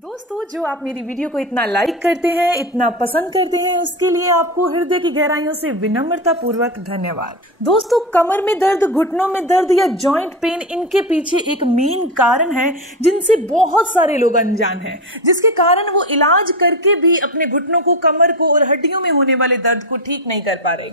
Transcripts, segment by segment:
दोस्तों, जो आप मेरी वीडियो को इतना लाइक करते हैं, इतना पसंद करते हैं, उसके लिए आपको हृदय की गहराइयों से विनम्रता पूर्वक धन्यवाद। दोस्तों, कमर में दर्द, घुटनों में दर्द या जॉइंट पेन, इनके पीछे एक मेन कारण है जिनसे बहुत सारे लोग अनजान हैं, जिसके कारण वो इलाज करके भी अपने घुटनों को, कमर को और हड्डियों में होने वाले दर्द को ठीक नहीं कर पा रहे।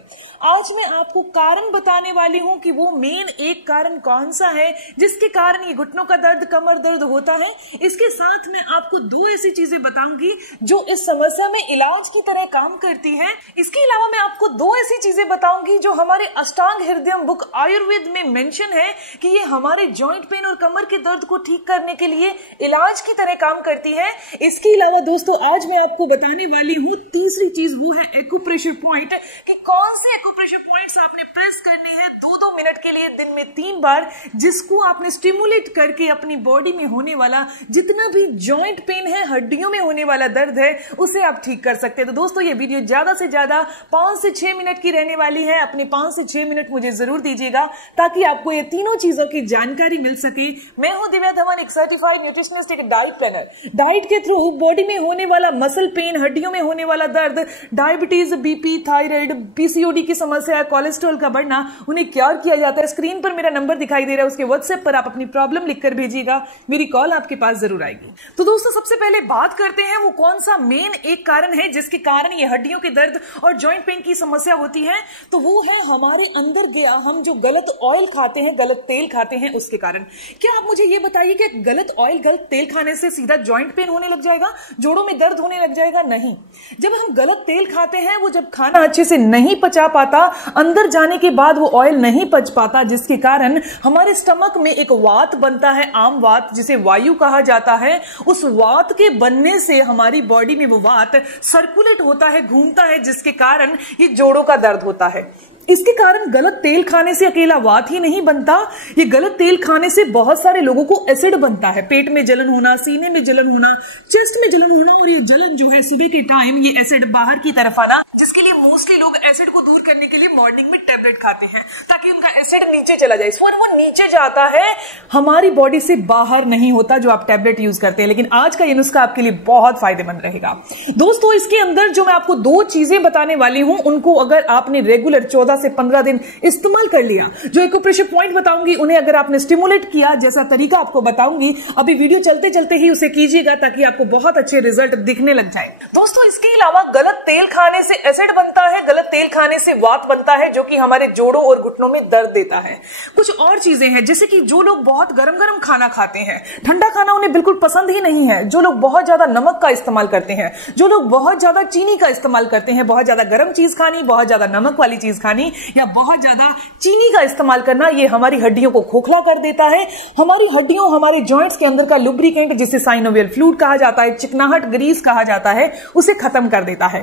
आज मैं आपको कारण बताने वाली हूं कि वो मेन एक कारण कौन सा है जिसके कारण ये घुटनों का दर्द, कमर दर्द होता है। इसके साथ में आपको दो ऐसी चीजें बताऊंगी जो इस समस्या में इलाज की तरह काम करती हैं। इसके अलावा मैं आपको दो ऐसी चीजें बताऊंगी जो हमारे अष्टांग हृदयम बुक आयुर्वेद में मेंशन है कि ये हमारे जॉइंट पेन और कमर के दर्द को ठीक करने के लिए इलाज की तरह काम करती है। इसके अलावा दोस्तों, आज मैं आपको बताने वाली हूँ तीसरी चीज, वो है एक्यूप्रेशर पॉइंट, कि कौन से एक्यूप्रेशर पॉइंट्स आपने प्रेस करने हैं 2-2 मिनट के लिए दिन में 3 बार, जिसको आपने स्टिमुलेट करके अपनी बॉडी में होने वाला जितना भी जॉइंट पेन है, हड्डियों में होने वाला दर्द है, उसे आप ठीक कर सकते हैं। तो दोस्तों, ये वीडियो ज्यादा से ज्यादा 5 से 6 मिनट की रहने वाली है। अपने 5 से 6 मिनट मुझे जरूर दीजिएगा ताकि आपको ये तीनों चीजों की जानकारी मिल सके। मैं हूं दिव्या धवन, एक सर्टिफाइड न्यूट्रिशनिस्ट, एक डाइट प्लानर। डाइट के थ्रू बॉडी में होने वाला मसल पेन, हड्डियों में होने वाला दर्द, डायबिटीज, बीपी, थायराइड, पीसीओडी की समस्या, कोलेस्ट्रॉल का बढ़ना, उन्हें क्योर किया जाता है। स्क्रीन पर मेरा नंबर दिखाई दे रहा है, उसके व्हाट्सएप पर आप अपनी प्रॉब्लम लिखकर भेजिएगा, मेरी कॉल आपके पास जरूर आएगी। तो दोस्तों, सबसे पहले बात करते हैं वो कौन सा मेन एक कारण है जिसके कारण ये हड्डियों के दर्द और जॉइंट पेन की समस्या होती है। तो वो है हमारे अंदर गया, हम जो गलत ऑयल खाते हैं, गलत तेल खाते हैं, उसके कारण। क्या आप मुझे ये बताइए कि गलत ऑयल, गलत तेल खाने से सीधा जॉइंट पेन होने लग जाएगा, जोड़ों में दर्द होने लग जाएगा? नहीं। जब हम गलत तेल खाते हैं, वो जब खाना अच्छे से नहीं पचा पाता, अंदर जाने के बाद वो ऑयल नहीं पच पाता, जिसके कारण हमारे स्टमक में एक वात बनता है, आम वात, जिसे वायु कहा जाता है। उस वात के बनने से हमारी बॉडी में वो वात सर्कुलेट होता है, घूमता है, जिसके कारण ये जोड़ों का दर्द होता है। इसके कारण गलत तेल खाने से अकेला वात ही नहीं बनता, ये गलत तेल खाने से बहुत सारे लोगों को एसिड बनता है। पेट में जलन होना, सीने में जलन होना, चेस्ट में जलन होना, और ये जलन जो है सुबह के टाइम ये एसिड बाहर की तरफ आना, जिसके लिए मोस्टली लोग एसिड को दूर करने के लिए मॉर्निंग में टेबलेट खाते हैं ताकि उनका एसिड नीचे चला जाए। इस पर वो नीचे जाता है, हमारी बॉडी से बाहर नहीं होता जो आप टेबलेट यूज करते हैं। लेकिन आज का ये नुस्खा आपके लिए बहुत फायदेमंद रहेगा। दोस्तों, इसके अंदर जो मैं आपको दो चीजें बताने वाली हूं, उनको अगर आपने रेगुलर 14 से 15 दिन इस्तेमाल कर लिया, जो एक्यूप्रेशर पॉइंट बताऊंगी उन्हें अगर आपने स्टिमुलेट किया, जैसा तरीका आपको बताऊंगी, अभी वीडियो चलते चलते ही उसे कीजिएगा ताकि आपको बहुत अच्छे रिजल्ट दिखने लग जाए। दोस्तों, इसके अलावा गलत तेल खाने से एसिड बनता है, गलत तेल खाने से वात बनता है, जो कि हमारे जोड़ों और घुटनों में दर्द देता है। कुछ और चीजें हैं, जैसे कि जो लोग बहुत गरम गरम खाना खाते हैं, ठंडा खाना उन्हें बिल्कुल पसंद ही नहीं है, जो लोग बहुत ज्यादा नमक का इस्तेमाल करते हैं, जो लोग बहुत ज्यादा चीनी का इस्तेमाल करते हैं, बहुत ज्यादा गर्म चीज खानी, बहुत ज्यादा नमक वाली चीज खानी या बहुत ज्यादा चीनी का इस्तेमाल करना, ये हमारी हड्डियों को खोखला कर देता है। हमारी हड्डियों, हमारे जॉइंट्स के अंदर का लुब्रिकेंट, जिसे साइनोवियल फ्लूइड कहा जाता है, चिकनाहट, ग्रीस कहा जाता है, उसे खत्म कर देता है।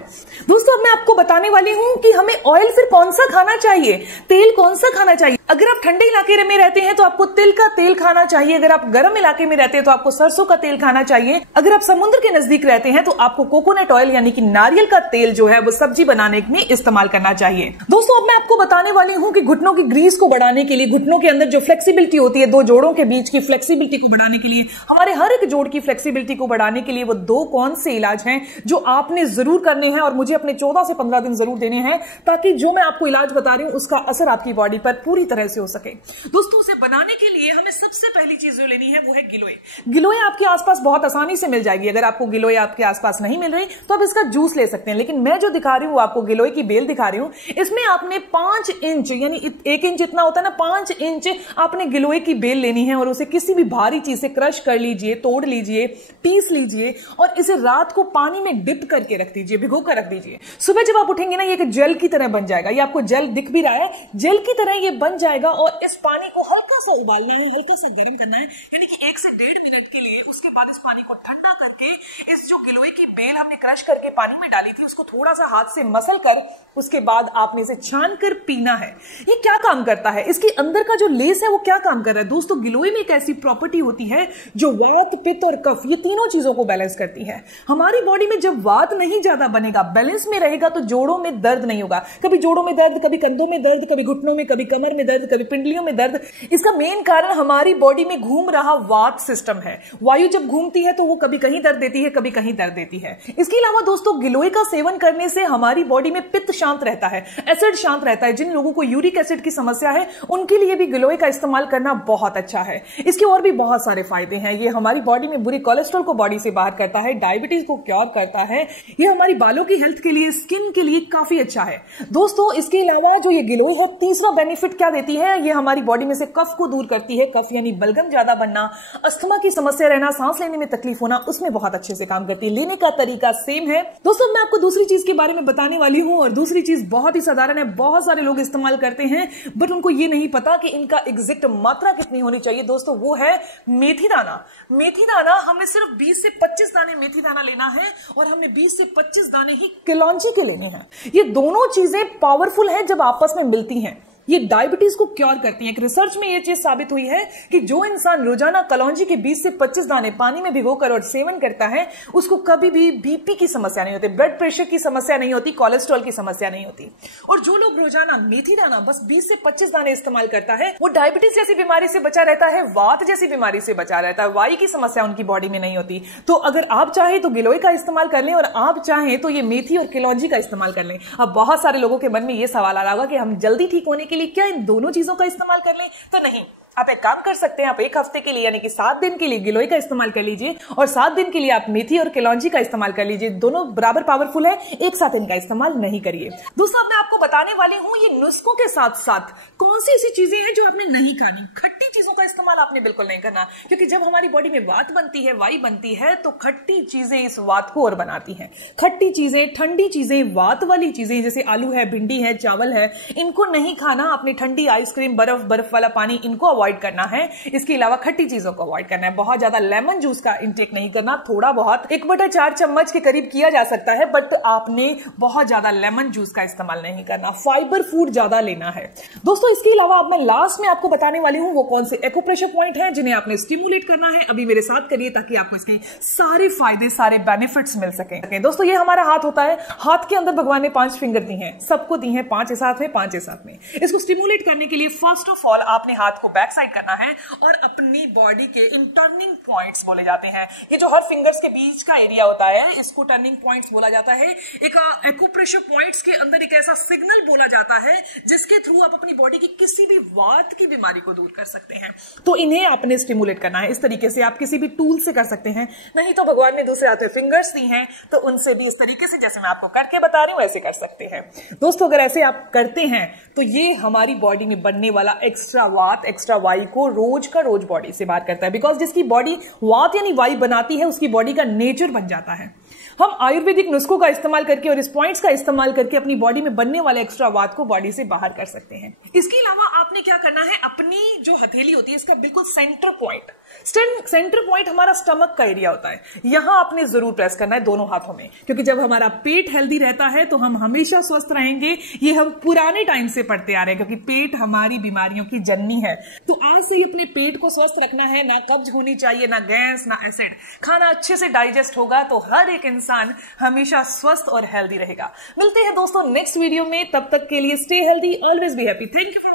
दोस्तों, अब मैं आपको बताने वाली हूं कि हमें ऑयल फिर कौन सा खाना चाहिए, तेल कौन सा खाना चाहिए। अगर आप ठंडे इलाके में रहते हैं तो आपको तिल का तेल खाना चाहिए, अगर आप गर्म इलाके में रहते हैं तो आपको सरसों का तेल खाना चाहिए, अगर आप समुद्र के नजदीक रहते हैं तो आपको कोकोनट ऑयल यानी कि नारियल का तेल जो है वो सब्जी बनाने में इस्तेमाल करना चाहिए। दोस्तों, अब मैं आपको बताने वाली हूं कि घुटनों की ग्रीस को बढ़ाने के लिए, घुटनों के अंदर जो फ्लेक्सिबिलिटी होती है, दो जोड़ों के बीच की फ्लेक्सिबिलिटी को बढ़ाने के लिए, हमारे हर एक जोड़ की फ्लेक्सिबिलिटी को बढ़ाने के लिए वो दो कौन से इलाज हैं जो आपने जरूर करने हैं और मुझे अपने 14 से 15 दिन जरूर देने हैं, ताकि जो मैं आपको इलाज बता रही हूं उसका असर आपकी बॉडी पर पूरी तरह से हो सके। दोस्तों, उसे बनाने के लिए हमें सबसे पहली चीज जो लेनी है वो है गिलोय। गिलोय आपके आसपास बहुत आसानी से मिल जाएगी। अगर आपको गिलोय आपके आसपास नहीं मिल रही तो आप इसका जूस ले सकते हैं, लेकिन मैं जो दिखा रही हूं आपको गिलोय की बेल दिखा रही हूं, इसमें आपने 5 इंच यानी 1 इंच इतना होता है ना, 5 इंच आपने गिलोय की बेल लेनी है और उसे किसी भी भारी चीज से क्रश कर लीजिए, तोड़ लीजिए, पीस लीजिए और इसे रात को पानी में डिप करके रख दीजिए, भिगो कर रख दीजिए। सुबह जब आप उठेंगे ना, ये एक जेल की तरह बन जाएगा। ये आपको जेल दिख भी रहा है, जेल की तरह ये बन जाएगा और इस पानी को हल्का सा उबालना है, हल्का सा गर्म करना है, यानी कि 1 से 1.5 मिनट के लिए। उसके बाद इस पानी को ठंडा करके इस जो गिलोय की बेल हमने क्रश करके पानी में डाली थी, उसको थोड़ा सा हाथ से मसल कर उसके बाद आपने इसे छान कर पीना है। ये क्या काम करता है, इसके अंदर का जो लेस है वो क्या काम कर रहा है? दोस्तों, गिलोय में एक ऐसी प्रॉपर्टी होती है जो वात, पित्त और कफ, ये तीनों चीजों को बैलेंस करती है। हमारी बॉडी में जब वात नहीं ज्यादा बनेगा, बैलेंस में रहेगा, तो जोड़ों में दर्द नहीं होगा। कभी जोड़ों में दर्द, कभी कंधों में दर्द, कभी घुटनों में, कभी कमर में दर्द, कभी पिंडलियों में दर्द। इसका मेन कारण हमारी बॉडी में घूम रहा वात सिस्टम है। वायु जब घूमती है तो वो कभी कहीं दर्द देती है, कभी कहीं दर्द देती है। इसके अलावा दोस्तों गिलोय का सेवन करने से हमारी बॉडी में पित्त शांत रहता है, एसिड शांत रहता है। जिन लोगों को यूरिक एसिड की समस्या है उनके लिए भी गिलोय का इस्तेमाल करना बहुत अच्छा है। इसके और भी बहुत सारे फायदे हैं। ये हमारी बॉडी में बुरी कोलेस्ट्रॉल को बॉडी से बाहर करता है, डायबिटीज को क्योर करता है। ये हमारी बालों की हेल्थ के लिए, स्किन के लिए काफी अच्छा है। दोस्तों इसके अलावा जो ये गिलोय है, तीसरा बेनिफिट क्या देती है, ये हमारी बॉडी में से कफ को दूर करती है। कफ यानी बलगम ज्यादा बनना, अस्थमा की समस्या रहना, सांस लेने में तकलीफ होना, उसमें बहुत अच्छे से काम करती है। लेने का तरीका सेम है। दोस्तों मैं आपको दूसरी चीज के बारे में बताने वाली हूं, और दूसरी चीज बहुत ही साधारण है, बहुत सारे लोग इस्तेमाल करते हैं बट उनको ये नहीं पता कि इनका एग्जैक्ट मात्रा कितनी होनी चाहिए। दोस्तों वो है मेथी दाना। मेथी दाना हमने सिर्फ 20 से 25 दाने मेथी दाना लेना है, और हमने 20 से 25 दाने ही कलौंजी के लेने हैं। ये दोनों चीजें पावरफुल हैं जब आपस में मिलती हैं। ये डायबिटीज को क्योर करती है। एक रिसर्च में ये चीज साबित हुई है कि जो इंसान रोजाना कलौंजी के 20 से 25 दाने पानी में भिगोकर और सेवन करता है, उसको कभी भी बीपी की समस्या नहीं होती, ब्लड प्रेशर की समस्या नहीं होती, कोलेस्ट्रॉल की समस्या नहीं होती। और जो लोग रोजाना मेथी दाना बस 20 से 25 दाने इस्तेमाल करता है, वो डायबिटीज जैसी बीमारी से बचा रहता है, वात जैसी बीमारी से बचा रहता है, वायु की समस्या उनकी बॉडी में नहीं होती। तो अगर आप चाहें तो गिलोय का इस्तेमाल कर लें, और आप चाहें तो ये मेथी और कलौंजी का इस्तेमाल कर लें। अब बहुत सारे लोगों के मन में ये सवाल आ रहा होगा कि हम जल्दी ठीक होने के लिए क्या इन दोनों चीजों का इस्तेमाल कर लें? तो नहीं, आप एक काम कर सकते हैं, आप एक हफ्ते के लिए यानी कि 7 दिन के लिए गिलोय का इस्तेमाल कर लीजिए, और 7 दिन के लिए आप मेथी और कलौंजी का इस्तेमाल कर लीजिए। दोनों बराबर पावरफुल है, एक साथ इनका इस्तेमाल नहीं करिए। दोस्तों मैं आपको बताने वाली हूं ये नुस्खों के साथ साथ कौन सी ऐसी चीजें हैं जो आपने नहीं खानी। खट्टी चीजों का इस्तेमाल आपने बिल्कुल नहीं करना, क्योंकि जब हमारी बॉडी में वात बनती है, वायु बनती है, तो खट्टी चीजें इस वात को और बनाती हैं। खट्टी चीजें, ठंडी चीजें, वात वाली चीजें जैसे आलू है, भिंडी है, चावल है, इनको नहीं खाना। आपने ठंडी आइसक्रीम, बर्फ वाला पानी, इनको अवॉइड करना है। इसके अलावा खट्टी चीजों को अवॉइड करना है। बहुत ज्यादा लेमन जूस का इंटेक नहीं करना, थोड़ा बहुत 1/4 चम्मच के करीब किया जा सकता है, बट आपने बहुत ज्यादा लेमन जूस का इस्तेमाल नहीं करना। फाइबर फूड ज्यादा लेना है। दोस्तों इसके अलावा अब मैं लास्ट में आपको बताने वाली हूं वो कौन से एक्यूप्रेशर पॉइंट है जिन्हें आपने स्टिमुलेट करना है। अभी मेरे साथ करिए ताकि आपको इसके सारे फायदे, सारे बेनिफिट्स मिल सके। दोस्तों ये हमारा हाथ होता है, हाथ के अंदर भगवान ने 5 फिंगर दी हैं, सबको दी हैं 5 साथ में, 5 साथ में। इसको स्टिमुलेट करने के लिए फर्स्ट ऑफ ऑल आपने हाथ को बैक साइड करना है, और अपनी बॉडी के इन टर्निंग पॉइंट्स बोले जाते हैं। ये जो हर फिंगर्स के बीच का एरिया होता है, इसको टर्निंग पॉइंट्स बोला जाता है। एक एक्यूप्रेशर पॉइंट्स के अंदर एक ऐसा सिग्नल बोला जाता है जिसके थ्रू आप अपनी बॉडी की किसी भी वात की बीमारी को दूर कर सकते हैं। तो इन्हें आपने स्टिमुलेट करना है। इस तरीके से आप किसी भी टूल से कर सकते हैं, नहीं तो भगवान ने दूसरे हाथ में फिंगर्स दी हैं, तो उनसे भी इस तरीके से जैसे मैं आपको करके बता रही हूं वैसे कर सकते हैं। दोस्तों अगर ऐसे आप करते हैं तो ये हमारी बॉडी में बनने वाला एक्स्ट्रा वात, एक्स्ट्रा वायु को रोज का रोज बॉडी से बाहर करता है। बिकॉज जिसकी बॉडी वात यानी वायु बनाती है, उसकी बॉडी का नेचर बन जाता है। हम आयुर्वेदिक नुस्खों का इस्तेमाल करके और इस पॉइंट्स का इस्तेमाल करके अपनी बॉडी में बनने वाले एक्स्ट्रा वात को बॉडी से बाहर कर सकते हैं। इसके अलावा आपने क्या करना है, अपनी जो हथेली होती है इसका बिल्कुल सेंटर पॉइंट हमारा स्टमक का एरिया होता है, यहां आपने जरूर प्रेस करना है दोनों हाथों में, क्योंकि जब हमारा पेट हेल्दी रहता है तो हम हमेशा स्वस्थ रहेंगे। ये हम पुराने टाइम से पढ़ते आ रहे हैं, क्योंकि पेट हमारी बीमारियों की जननी है। तो आज से ही अपने पेट को स्वस्थ रखना है, ना कब्ज होनी चाहिए, ना गैस, ना एसिड। खाना अच्छे से डाइजेस्ट होगा तो हर एक इंसान हमेशा स्वस्थ और हेल्दी रहेगा। मिलते हैं दोस्तों नेक्स्ट वीडियो में, तब तक के लिए stay healthy, always be happy. Thank you.